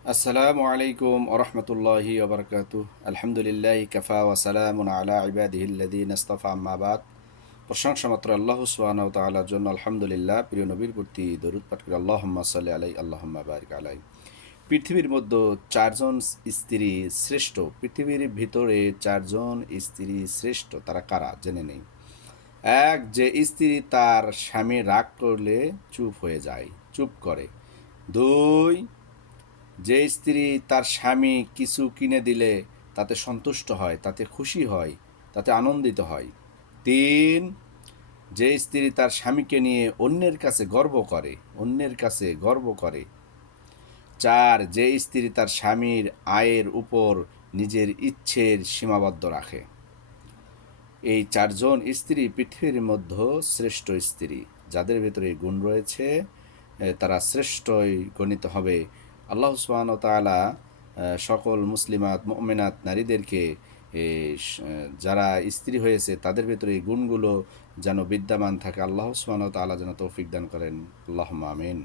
আসসালামু আলাইকুম ওরহমতুল্লাহি ওবরকাতুহ। আলহামদুলিল্লাহ কাফা ওয়া সালামুন আলা ইবাদিহিল্লাযীনা ইসতাফা আম্মা বাদ। প্রশংসা মাত্র আল্লাহ সুবহানাহু ওয়া তাআলার জন্য। আলহামদুলিল্লাহ। প্রিয় নবীর প্রতি দরুদ পাঠ করে আল্লাহুম্মা সাল্লি আলাইহি আল্লাহুম্মা বারিক আলাইহি। পৃথিবীর মধ্যে চারজন স্ত্রী শ্রেষ্ঠ। পৃথিবীর ভিতরে চারজন স্ত্রী শ্রেষ্ঠ, তারা কারা জেনে নেই। এক, যে স্ত্রী তার স্বামী রাগ করলে চুপ হয়ে যায়, চুপ করে। দুই, যে স্ত্রী তার স্বামী কিছু কিনে দিলে তাতে সন্তুষ্ট হয়, তাতে খুশি হয়, তাতে আনন্দিত হয়। তিন, যে স্ত্রী তার স্বামীকে নিয়ে অন্যের কাছে গর্ব করে, অন্যের কাছে গর্ব করে। চার, যে স্ত্রী তার স্বামীর আয়ের উপর নিজের ইচ্ছের সীমাবদ্ধ রাখে। এই চারজন স্ত্রী পৃথিবীর মধ্যে শ্রেষ্ঠ স্ত্রী। যাদের ভেতরে এই গুণ রয়েছে তারা শ্রেষ্ঠই গণিত হবে। আল্লাহ সুবহানাহু ওয়া তাআলা সকল মুসলিমাত মুমিনাত নারীদেরকে যারা স্ত্রী হয়েছে তাদের ভেতরে এই গুণগুলো যেন বিদ্যমান থাকে। আল্লাহ সুবহানাহু ওয়া তাআলা যেন তৌফিক দান করেন। আল্লাহুম্মা আমিন।